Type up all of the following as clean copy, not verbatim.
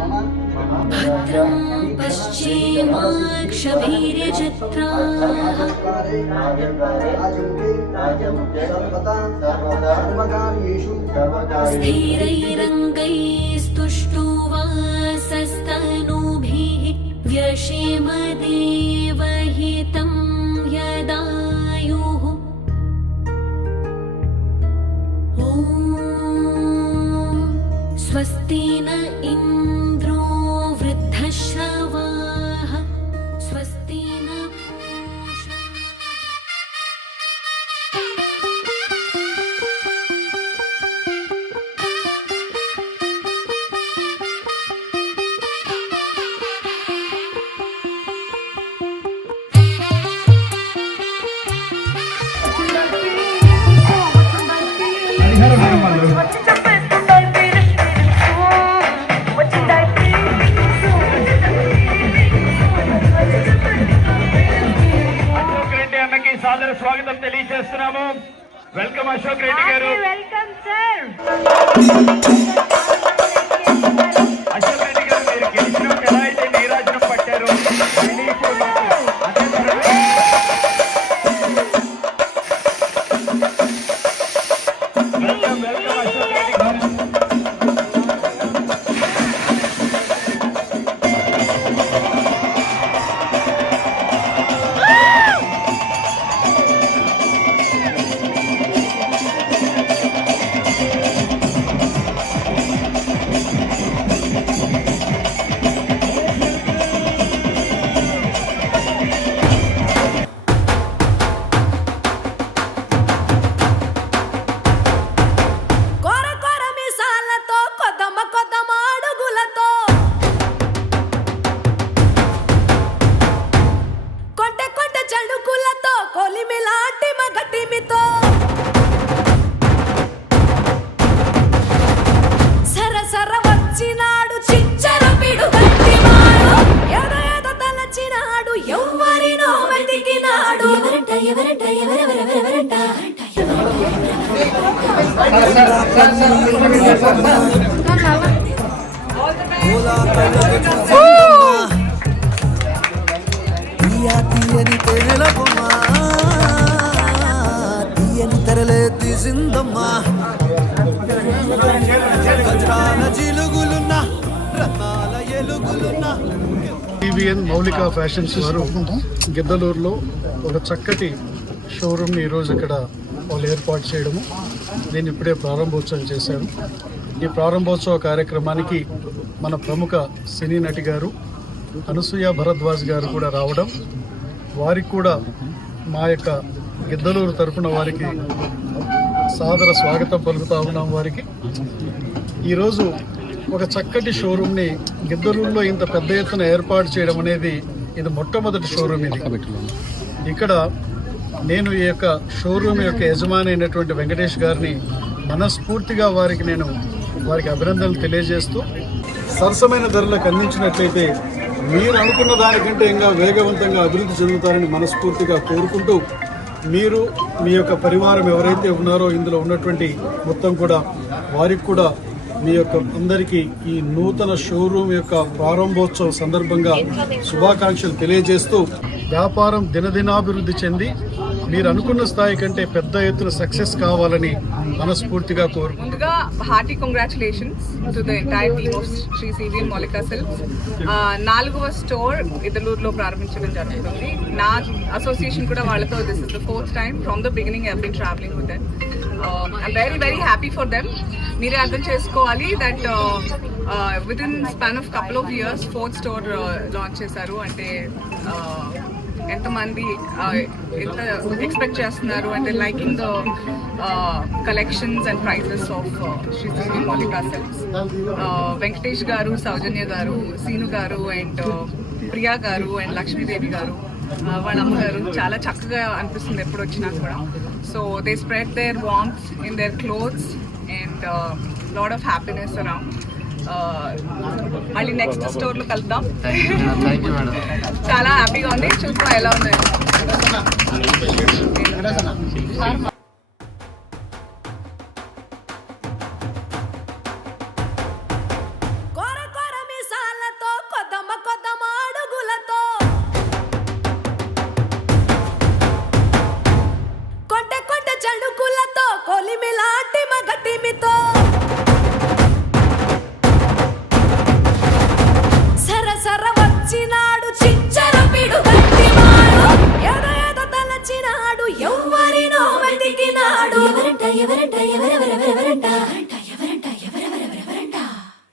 भद्रं पश्चिमाक्षभिर्यजत्राः स्थिरैरङ्गैस्तुष्टुवासस्तनूभिः व्यशेम देवहितं यदायुः। ॐ स्वस्ति न इन्द्रो वृद्धश्रवाः स्वस्ति न पूषा। సాదర స్వాగతం తెలియజేస్తున్నాము. వెల్కమ్ అశోక్ రెడ్డి గారు. Welcome sir. అశోక్ రెడ్డి గారు మీరు గెలిచినప్పుడు ఎలా అయితే నీరాజనం పట్టారు వెల్కమ్ వెల్కమ్ అశోక్ రెడ్డి గారు. టీవీఎన్ మౌలిక ఫ్యాషన్స్ వారు గిద్దలూరులో ఒక చక్కటి షోరూమ్ని ఈరోజు ఇక్కడ వాళ్ళు ఏర్పాటు చేయడము, దీన్ని ఇప్పుడే ప్రారంభోత్సవం చేశారు. ఈ ప్రారంభోత్సవ కార్యక్రమానికి మన ప్రముఖ సినీ నటి గారు అనసూయ భరద్వాజ్ గారు కూడా రావడం, వారికి కూడా మా యొక్క గిద్దలూరు తరఫున వారికి సాదర స్వాగతం పలుకుతా ఉన్నాం. వారికి ఈరోజు ఒక చక్కటి షోరూమ్ని గిద్దలూరులో ఇంత పెద్ద ఎత్తున ఏర్పాటు చేయడం అనేది ఇది మొట్టమొదటి షోరూమ్. ఇది ఇక్కడ నేను ఈ యొక్క షోరూమ్ యొక్క యజమాని అయినటువంటి వెంకటేష్ గారిని మనస్ఫూర్తిగా వారికి అభినందనలు తెలియజేస్తూ, సరసమైన ధరలకు అందించినట్లయితే మీరు అనుకున్న దానికంటే ఇంకా వేగవంతంగా అభివృద్ధి చెందుతారని మనస్ఫూర్తిగా కోరుకుంటూ, మీరు మీ యొక్క పరివారం ఎవరైతే ఉన్నారో ఇందులో ఉన్నటువంటి మొత్తం కూడా వారికి కూడా మీ యొక్క అందరికీ ఈ నూతన షోరూమ్ యొక్క ప్రారంభోత్సవం సందర్భంగా శుభాకాంక్షలు తెలియజేస్తూ, వ్యాపారం దినదినాభివృద్ధి చెంది మీరు అనుకున్న స్థాయి కంటే పెద్ద ఎత్తున సక్సెస్ కావాలని మనస్ఫూర్తిగా కోరుకుంటున్నాను. ముందుగా hearty congratulations to the entire team of Shri CVN Moulika silks. 4వ స్టోర్ ఇదలూరులో ప్రారంభించడం జరుగుతుంది. నా అసోసియేషన్ కూడా వాళ్ళతో this is the 4th time. From the beginning I have been travelling with them. I'm very very happy for them. మీరే అర్థం చేసుకోవాలి that with in span of couple of years 4th store launch చేశారు అంటే ఎంతమంది ఎంత expect చేస్తున్నారు అంటే liking the collections and prices of Shri CVN Moulika silks. Venkatesh గారు, సౌజన్య గారు, సీను గారు అండ్ ప్రియా గారు అండ్ లక్ష్మీదేవి గారు, వాళ్ళ అమ్మగారు చాలా చక్కగా అనిపిస్తుంది ఎప్పుడు వచ్చినా కూడా. So they spread their warmth in their clothes and lot of happiness around. మళ్ళీ నెక్స్ట్ స్టోర్ లో కలుద్దాం. చాలా హ్యాపీగా ఉంది. చూద్దాం ఎలా ఉంది.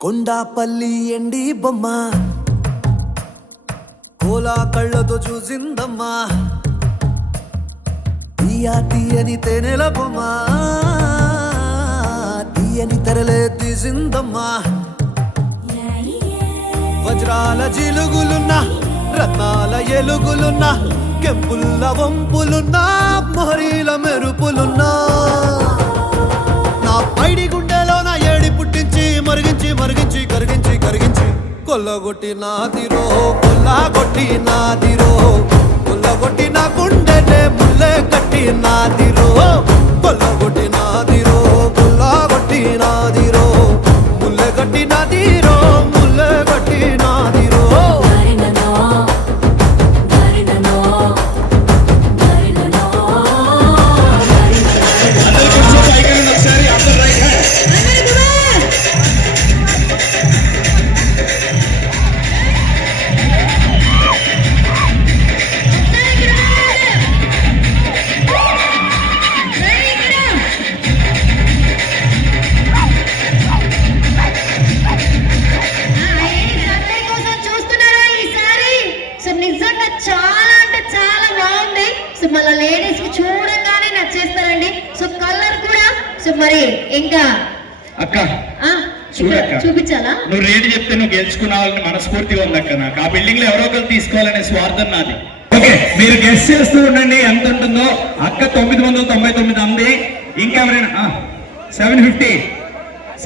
కొండాపల్లి ఎండి బొమ్మ కోలా కళ్ళతో చూసిందమ్మా తీయని తేనెల బొమ్మ తీయని తెరలే తీసిందమ్మా వజ్రాల జిలుగులున్నా రత్నాల ఎలుగులున్నా కెంపుల్ల వంపులున్నా మొహరీల మెరుపులున్నా నా పైడి గుండెలో నా ఏడి పుట్టించి మరిగించి మరిగించి కరిగించి కరిగించి కొల్లగొట్టి నాదిరో కొల్లగొట్టి నాదిరో కొల్లగొట్టి నా గుండెనే ముల్లే కట్టి నాదిరో కొల్లగొట్టి నాదిరో కొల్లగొట్టి నాదిరో ముల్లె కట్టి నాదిరో ముల్లె కట్టి నాదిరో మళ్ళీ లేడీస్ కి చూడంగానే నచ్చేస్తారండి. సో కలర్ కూడా సో మరి ఇంకా అక్క చూపించాలా? నువ్వు రేటు చెప్తే నువ్వు గెలుచుకున్నావాలని మనస్ఫూర్తిగా ఉంది అక్క. నాకు ఆ బిల్డింగ్ లో ఎవరో ఒకరు తీసుకోవాలనే స్వార్థం నాది. ఓకే, మీరు గెస్ట్ చేస్తూ ఉండండి ఎంత ఉంటుందో. అక్క 999 అంది. ఇంకెవరైనా 750.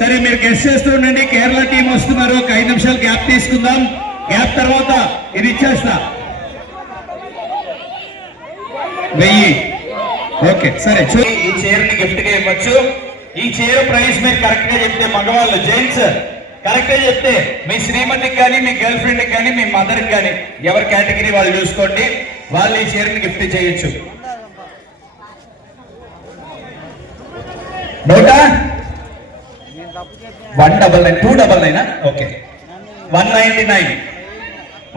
సరే, మీరు గెస్ట్ చేస్తూ ఉండండి. కేరళ టీం వస్తున్నారు. ఒక 5 నిమిషాలు గ్యాప్ తీసుకుందాం. గ్యాప్ తర్వాత ఇది ఇచ్చేస్తా 1000. ఓకే, సరే. ఈ చైర్ని గిఫ్ట్ గా ఇవ్వచ్చు. ఈ చైర్ ప్రైస్ మీరు కరెక్ట్ గా చెప్తే, మగవాళ్ళు జెంట్స్ కరెక్ట్ గా చెప్తే, మీ శ్రీమతికి కానీ మీ గర్ల్ ఫ్రెండ్ కానీ మీ మదర్ కానీ ఎవరి కేటగిరీ వాళ్ళు చూసుకోండి, వాళ్ళు ఈ చైర్ని గిఫ్ట్ చేయొచ్చు. నోటా 199 299. ఓకే, 199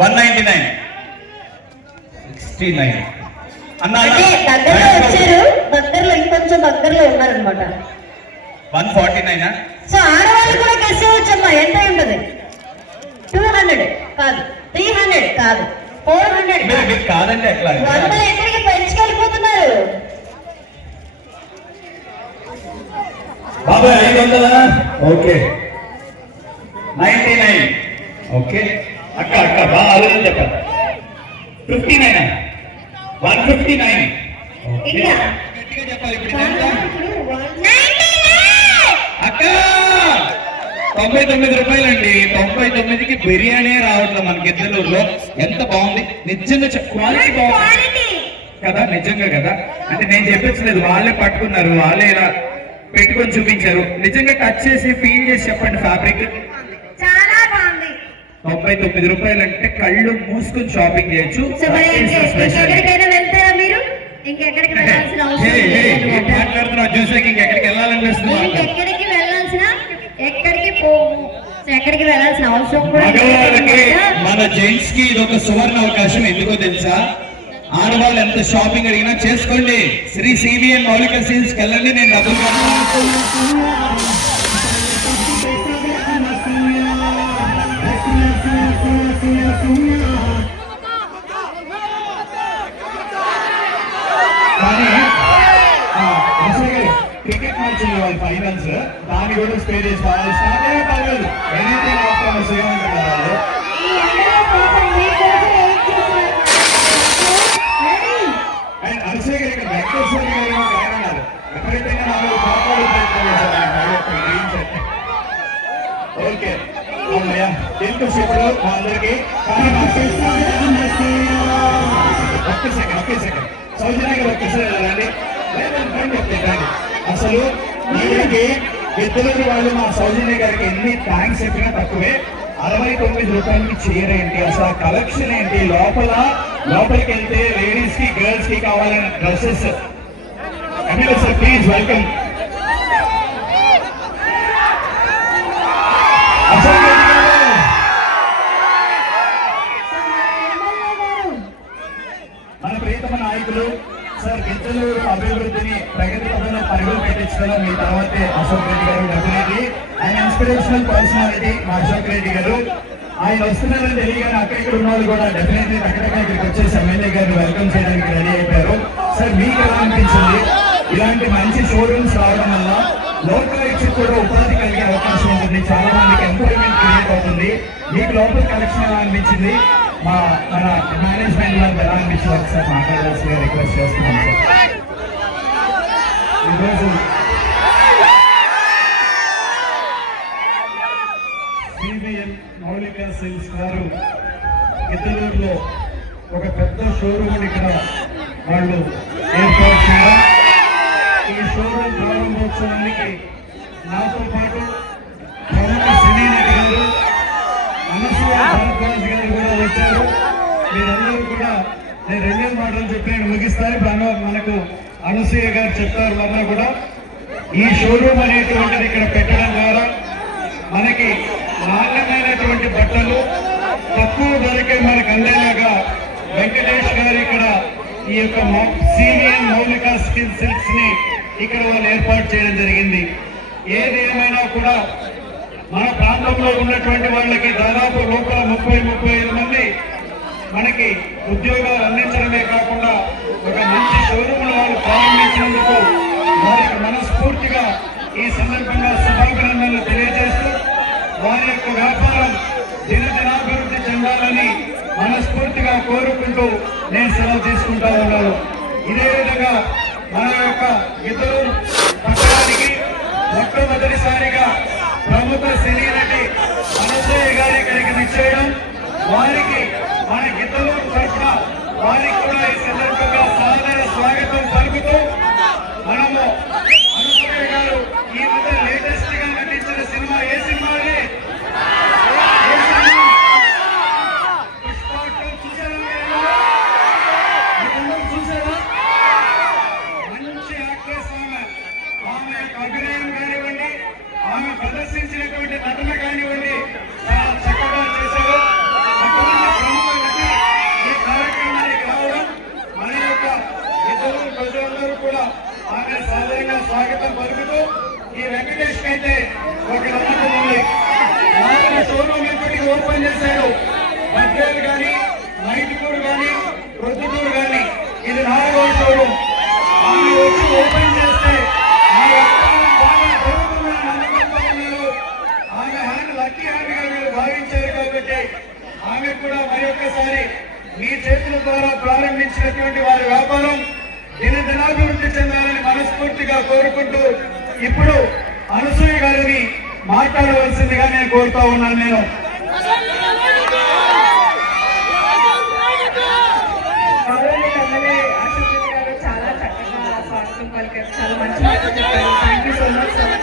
199 69 దగ్గరలో వచ్చారు, దగ్గరలో ఇంకొంచెం దగ్గరలో ఉన్నారనమాట. 149. సో ఆడవాళ్ళు కూడా గెస్ చేయవచ్చమ్మా. ఎంత ఉంటుంది? 200 కాదు, 300 కాదు, 400 కాదండి. ఎట్లా 100 ఎక్కడికి పెంచుకెళ్ళిపోతున్నారు బాబాయ్? 500. ఓకే, 99. ఓకే అక్క బాగా ఆలోచన చెప్పండి. 59. 159. ఇంకా గట్టిగా చెప్పాలి. ఇప్పుడు అక్క 99 రూపాయలండి. 99కి బిర్యానీ రావట్లేదు మన గిద్దలూరులో. ఎంత బాగుంది నిజంగా. క్వాలిటీ బాగుంది కదా, నిజంగా కదా. అంటే నేను చెప్పించలేదు, వాళ్ళే పట్టుకున్నారు, వాళ్ళే ఇలా పెట్టుకొని చూపించారు. నిజంగా టచ్ చేసి ఫీల్ చేసి చెప్పండి. ఫ్యాబ్రిక్ చాలా బాగుంది. 99 రూపాయలు అంటే కళ్ళు మూసుకొని షాపింగ్ చేయొచ్చు. వెళ్తారా మీరు? ఇంకెక్కడికి వెళ్ళాల్సిన మాట్లాడుతున్నావు చూసాక ఇంకెక్కడికి వెళ్ళాలనిపిస్తుంది. ఎక్కడికి వెళ్ళాల్సిన ఎక్కడికి పోము. ఎక్కడికి వెళ్ళాల్సిన అవసరం కూడా. మన జెంట్స్ కి ఇది ఒక సువర్ణ అవకాశం. ఎందుకో తెలుసా? ఆడవాళ్ళు ఎంత షాపింగ్ అడిగినా చేసుకోండి. శ్రీ సివిఎన్ మౌలిక సీల్స్కి వెళ్ళండి. నేను డబ్బులు క్రికెట్ మ్యాచ్ ఫైనల్స్ దాన్ని కూడా స్పే చేసుకోవాలి. ఎనీథింగ్ అండ్ అభిషేక్ గారు ఇక్కడ వెంకటేశ్వర గారు కారణాలు విపరీతంగా నాకు కాపాడు ప్రయత్నం. ఓకే ఎంతసేపు వాళ్ళకి ఒక్క సెకండ్ సౌజన్య గారు ఒక్కసారి వెళ్ళండి. అసలు వీరికి పెద్దలకి వాళ్ళు మా సౌజన్య గారికి ఎన్ని థ్యాంక్స్ చెప్పినా తక్కువే. 69 రూపాయలకి చీర ఏంటి, అసలు కలెక్షన్ ఏంటి, లోపలికి వెళ్తే లేడీస్ కి గర్ల్స్ కి కావాలన్న డ్రెస్సెస్. Sir please welcome. మన ప్రియతమ నాయకులు సార్ గిద్దలూరు అభివృద్ధిని ప్రగతి పదంలో పరుగులు పెట్టించడంలో మీ తర్వాతే అశోక్ రెడ్డి గారు డెఫినెట్లీ. ఆయన ఇన్స్పిరేషనల్ పర్సనాలిటీ మా అశోక్ రెడ్డి గారు. ఆయన వస్తున్నారని తెలియగానే అక్కడిక్కడ ఉన్న వాళ్ళు కూడా డెఫినెట్లీ అక్కడికి ఇక్కడికి వచ్చేసి ఎమ్మెల్యే గారిని వెల్కమ్ చేయడానికి రెడీ అయిపోయారు. సార్ మీకు ఎలా అనిపించింది? ఇలాంటి మంచి షోరూమ్స్ రావడం వల్ల లోకల్ రైట్స్ కూడా ఉపాధి కలిగే అవకాశం ఉంటుంది, చాలా మందికి ఎంప్లాయ్మెంట్ క్రియేట్ అవుతుంది. మీకు లోకల్ కలెక్షన్ ఎలా అనిపించింది? మన మేనేజ్మెంట్ వాళ్ళకి ఎలా అనిపించింది ఒకసారి మాట్లాడాల్సిందిగా రిక్వెస్ట్ చేస్తున్నాం సార్. ఈరోజు సిబిఎన్ మౌలిక సిల్క్స్ వారు గిద్దలూరులో ఒక పెద్ద షోరూమ్ ఇక్కడ వాళ్ళు ఏర్పాటు చేయడం, ఈ షోరూమ్ ప్రారంభోత్సవానికి నాతో పాటు ప్రముఖ సినీ నటి గారు అనసూయ భారద్వాజ్ గారు కూడా వచ్చారు. మీరందరూ కూడా నేను రెండే మాటలు చెప్పి నేను ముగిస్తాను. మనకు అనసూయ గారు చెప్పారు అందరూ కూడా ఈ షోరూమ్ అనేటువంటిది ఇక్కడ పెట్టడం ద్వారా మనకి నాణ్యమైనటువంటి బట్టలు తక్కువ ధరకే మనకు అందేలాగా వెంకటేష్ గారు ఇక్కడ ఈ యొక్క సీనియర్ మౌలిక స్కిల్ సిల్క్స్ ని ఇక్కడ వాళ్ళు ఏర్పాటు చేయడం జరిగింది. ఏది ఏమైనా కూడా మన ప్రాంతంలో ఉన్నటువంటి వాళ్ళకి దాదాపు లోపల 30-35 మంది మనకి ఉద్యోగాలు అందించడమే కాకుండా ఒక మంచి షోరూమ్ వాళ్ళు ప్రారంభించినందుకు వారికి మనస్ఫూర్తిగా ఈ సందర్భంగా శుభాభినందనలు తెలియజేస్తూ వారి యొక్క వ్యాపారం దినదినాభివృద్ధి చెందాలని మనస్ఫూర్తిగా కోరుకుంటూ నేను సెలవు తీసుకుంటా ఉన్నాను. ఇదే విధంగా మన యొక్క ఇద్దరు పట్టణానికి మొట్టమొదటిసారిగా ప్రముఖ సినీ నటి అనసూయ గారి ఇక్కడికి విచ్చేయడం, వారికి మన గిద్దలూరు తరఫున వారికి కూడా ఈ సందర్భంగా సాదర స్వాగతం పలుకుతూ మనము అనసూయ గారు ఈ మధ్య లేటెస్ట్ గా నటించిన సినిమా ఏ సినిమా అది? చూసారా? మంచి యాక్ట్రెస్ ఆమె యొక్క అభినయం కానివ్వండి, ఆమె ప్రదర్శించినటువంటి నటన కానివ్వండి చాలా చక్కగా చేశారు. అటువంటి ప్రముఖ నటి ఈ కార్యక్రమానికి రావడం మన యొక్క ఇద్దరు ప్రజలందరూ కూడా ఆమె సాధారణంగా స్వాగతం పలుకుతూ ఈ వెంకటేష్ అయితే ఒక నమ్మకం ఉంది. నాలుగు షోరూమ్ ఇప్పటికీ ఓపెన్ చేశారు. బడ్జెట్ కానీ, మైటికూరు కానీ, ప్రొద్దుటూరు కానీ, ఇది 4వ షోరూమ్. ఆమె వచ్చి ఓపెన్ చేస్తే మా వ్యాపారం బాగా జరుగుతుందని నమ్మకంతో ఉన్నారు. ఆమె లక్కీ హ్యాండ్గా మీరు భావించారు కాబట్టి ఆమె కూడా మరొకసారి మీ చేతుల ద్వారా ప్రారంభించినటువంటి వారి వ్యాపారం దినదినాభివృద్ధి చెందాలని మనస్ఫూర్తిగా కోరుకుంటూ ఇప్పుడు అనసూయ గారిని మాట్లాడవలసిందిగా నేను కోరుతా ఉన్నాను. నేను చాలా చక్కగా స్వాగతం పలికారు, చాలా మంచి మాటలు చెప్పారు. Thank you so much sir.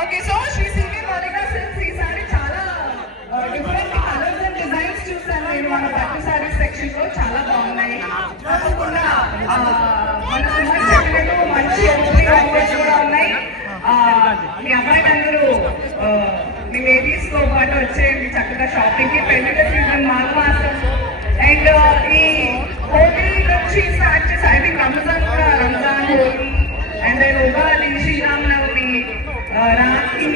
Okay, so Shri CBN Moulika silks ఈసారి చాలా డిఫరెంట్ కలర్స్ అండ్ డిజైన్స్ చూసాను నేను మన పట్టు సారీస్ సెక్షన్ లో. చాలా బాగున్నాయి. తప్పకుండా మన చెప్పినట్టు మంచి ఆఫర్స్ కూడా ఉన్నాయి. మీ అమ్మాయిలందరూ మీ లేడీస్ తో పాటు వచ్చేయండి చక్కగా షాపింగ్ కి. పెళ్లిళ్ళ సీజన్ మాఘమాసం అండ్ ఈ హోలీ నుంచి స్టార్ట్ చేసి I think Ramzan Holi and then Ugadi, Sriramanavami, Rakhi,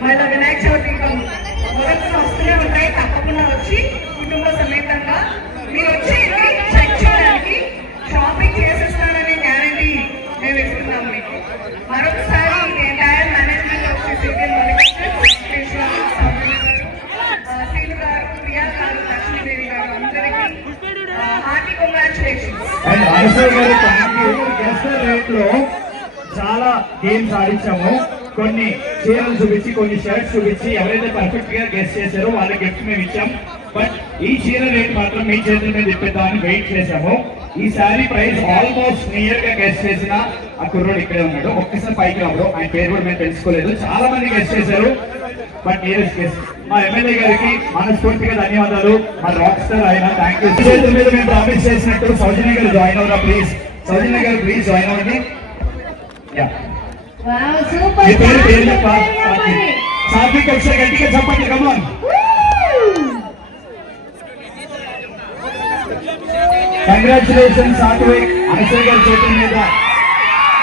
మళ్ళీ వినాయక చవితి మొదటి వస్తూనే ఉంటాయి. తప్పకుండా వచ్చి కుటుంబ సమేతంగా మీరు వచ్చేయండి చెక్ చేయడానికి. షాపింగ్ చేసేస్తానని గ్యారంటీ మేము ఇస్తున్నాం మీకు. మరొకసారి ఎంటైర్ మేనేజ్మెంట్ వచ్చి సిబిఎన్ మౌలిక సీను గారు, ప్రియా గారు, లక్ష్మీదేవి గారు అందరికీ హార్టీ కంగ్రాచులేషన్స్. చాలా గేమ్స్ ఆడించాము. కొన్ని చీరలు చూపించి, కొన్ని షర్ట్స్ చూపించి ఎవరైతే పర్ఫెక్ట్ గా గెస్ట్ చేశారో వాళ్ళ గిఫ్ట్ మేము ఇచ్చాం. బట్ ఈ చీర రేట్ మాత్రం మీ చేతుల మీద ఇప్పిద్దామని వెయిట్ చేసాము. ఈ శారీ ప్రైస్ ఆల్మోస్ట్ నియర్ గా గెస్ట్ చేసిన ఆ కుర్రోడు ఇక్కడే ఉన్నాడు. ఒక్కసారి పైకి రావడం, ఆయన పేరు కూడా మేము తెలుసుకోలేదు. చాలా మంది గెస్ట్ చేశారు. బట్ నియరెస్ట్ గెస్ట్ మా ఎమ్మెల్యే గారికి మనస్ఫూర్తిగా ధన్యవాదాలు. మా రాక్ స్టార్ ఆయన థ్యాంక్ యూ. చేతుల మీద మేము ప్రామిస్ చేసినట్టు సౌజన్య గారు జాయిన్ అవురా ప్లీజ్. సౌజన్య గారు ప్లీజ్ జాయిన్ అవ్వండి. యా వావ్ సూపర్ మీ పేరు పేరు సాత్విక్ ఒకసారి గట్టిగా చెప్పండి కమాన్. కంగ్రాచులేషన్స్ సాత్విక్. అనసూయ గారి చేతుల మీద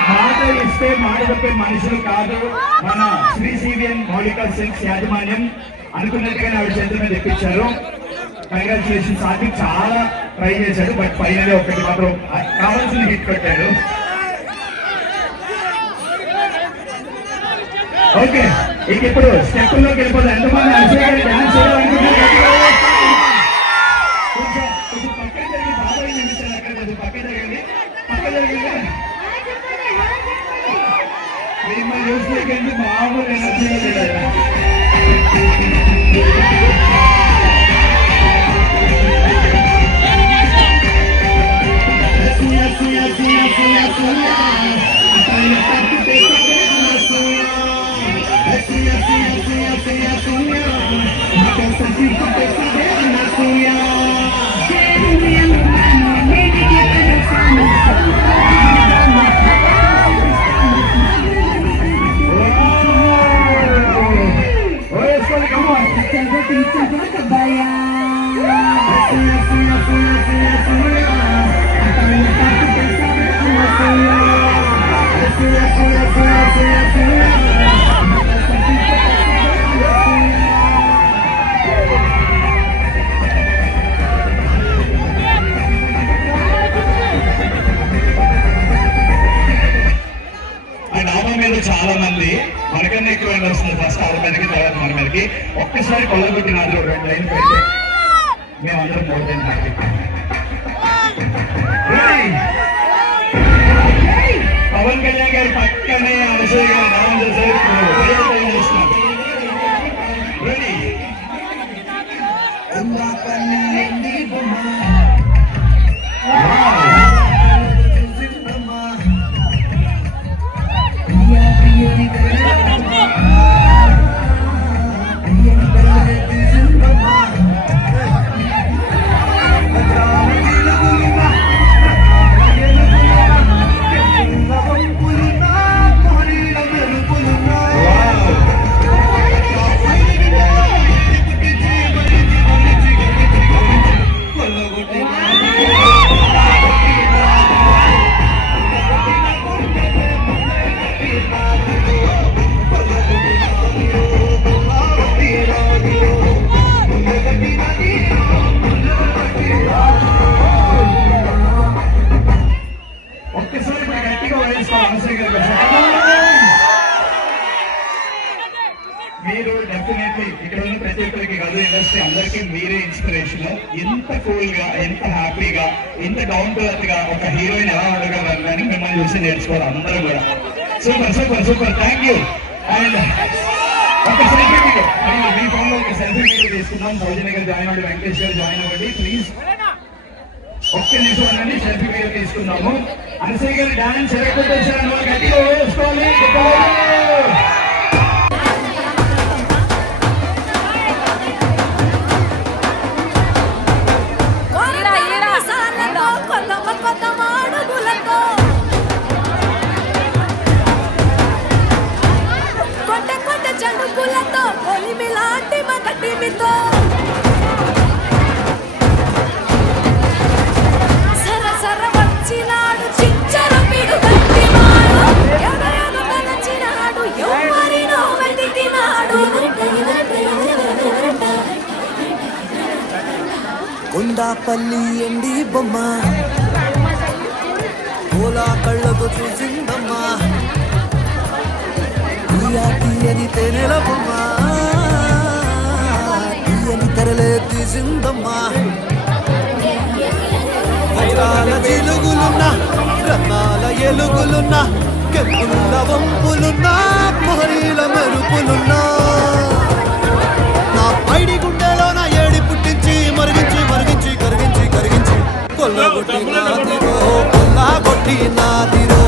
మాట ఇస్తే మాట తప్పే మనుషులు కాదు మన శ్రీ సివిఎన్ మౌలిక సిల్క్స్ యాజమాన్యం అనుకున్నట్టుగానే ఆవిడ చేతుల మీద తెప్పించారు. కంగ్రాచులేషన్స్. సాత్విక్ చాలా ట్రై చేశాడు బట్ ఫైనల్ ఒకటి మాత్రం కావాల్సిన హిట్ కొట్టాడు. ఓకే ఇక ఇప్పుడు స్టెప్పుల్లోకి వెళ్ళిపోతాం. ఎంతమంది అనసూయ గారి డాన్స్ చేయాలనుకుంటున్నారు? కొంచెం పక్కన జరిగి బాబాయ్ నిమిషాలు అక్కడ పక్కన జరగండి, పక్కన జరగండి. మిమ్మల్ని చూసేకండి మామూలు ఎనర్జీ లేదు. చాలా మంది మనకన్నా ఎక్కువ వస్తుంది. ఫస్ట్ ఆరు మీదకి తర్వాత మన మీదకి ఒక్కసారి కొల్లగొట్టిన అది 2 లైన్లు పెడితే మేమందరం మోడల్ హ్యాపీ. పవన్ కళ్యాణ్ గారి పక్కనే అనసూయ గారు డాన్స్ చేస్తున్నారు. మీరు డెఫినెట్లీ ఇక్కడ ఉన్న ప్రతి ఒక్కరికి కాదు ఇండస్ట్రీ అందరికీ మీరే ఇన్స్పిరేషన్. ఎంత కూల్ గా, ఎంత హ్యాపీగా, ఎంత డౌన్ టు ఎర్త్ గా ఒక హీరోయిన్ ఎలా ఉండగలరని మిమ్మల్ని చూసి నేర్చుకోవాలి అందరూ కూడా. Super super super, thank you. And ఒక సెల్ఫీ వీడియో మీ ఫోన్ లో ఒక సెల్ఫీ వీడియో తీసుకుందాం. సౌజన్య గారు జాయిన్ అవ్వండి, వెంకటేష్ గారు జాయిన్ అవ్వండి ప్లీజ్. ఒక్క నిమిషం అనండి, సెల్ఫీ వీడియో తీసుకుందాము. అనసూయ గారు డాన్స్ ఎరగొట్టేసారు, గట్టిగా వేసుకోవాలి. కొండాపల్లి ఎండి బొమ్మ కోలా కళ్ళతో చూసిందమ్మా, తీయని తేనెల బొమ్మ తీయని తెరలే తీసిందమ్మా. వజ్రాల జిలుగులున్నా, రత్నాల ఎలుగులున్నా, కెంపుల వంపులున్నా, మొహరీల మెరుపులున్నా, నా పైడి గుండెలో నా ఏడి పుట్టించి మరిగించి మరిగించి కరిగించి కరిగించి కొల్లగొట్టి నాదిరో, కొల్లగొట్టి నాదిరో.